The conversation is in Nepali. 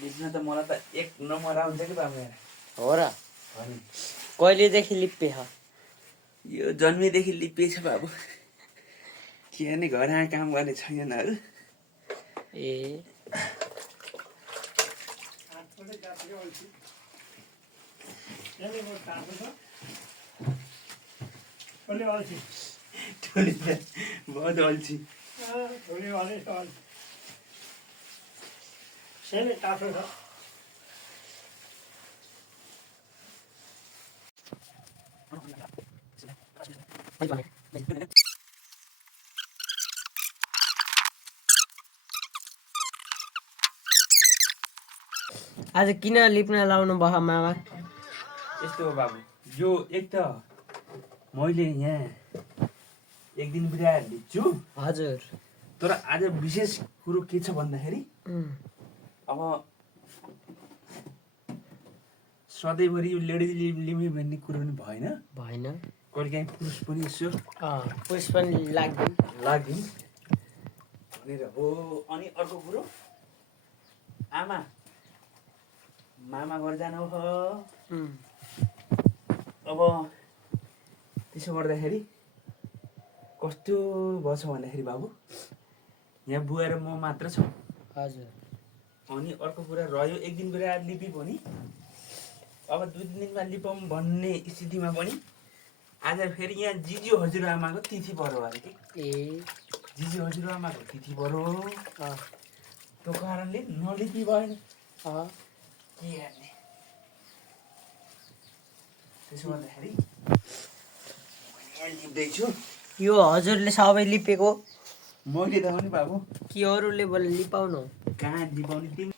लिप्न त मलाई त एक नम्बर आउँछ कि बाबु यहाँ हो र अनि कहिलेदेखि लिप्पे छ यो जन्मेदेखि लिपिएछ बाबु किनभने घर आएर काम गर्ने छैनहरू ए टोली बहुत अल्छी आज किन लिप्न लाउनु भयो मामा यस्तो हो बाबु यो एक त मैले यहाँ एक दिन बिराएर लिप्छु हजुर तर आज विशेष कुरो के छ भन्दाखेरि अब सधैँभरि यो लेडिज लिम्ने भन्ने कुरो पनि भएन भएन कहिले काहीँ पुरुष पनि यसो पुरुष पनि लाग्दैन लाग्यो भनेर हो अनि अर्को कुरो आमा मामा घर जानु हो अब त्यसो गर्दाखेरि कस्तो भएछ भन्दाखेरि बाबु यहाँ बुवा र म मात्र छौँ हजुर अनि अर्को कुरा रह्यो एक दिन बेला लिपी पनि अब 2 दिनमा लिपौँ भन्ने स्थितिमा पनि आज फेरि यहाँ जिजु हजुरआमाको तिथि पर्यो अरे कि ए जिजु हजुरआमाको तिथि पर्यो त्यो कारणले नलिपी भएन के गर्ने त्यसो गर्दाखेरि यहाँ लिप्दैछु यो हजुरले सबै लिपेको मैले त पनि बाबु कि अरूले लिपाउनु कहाँ लिपाउने तिमी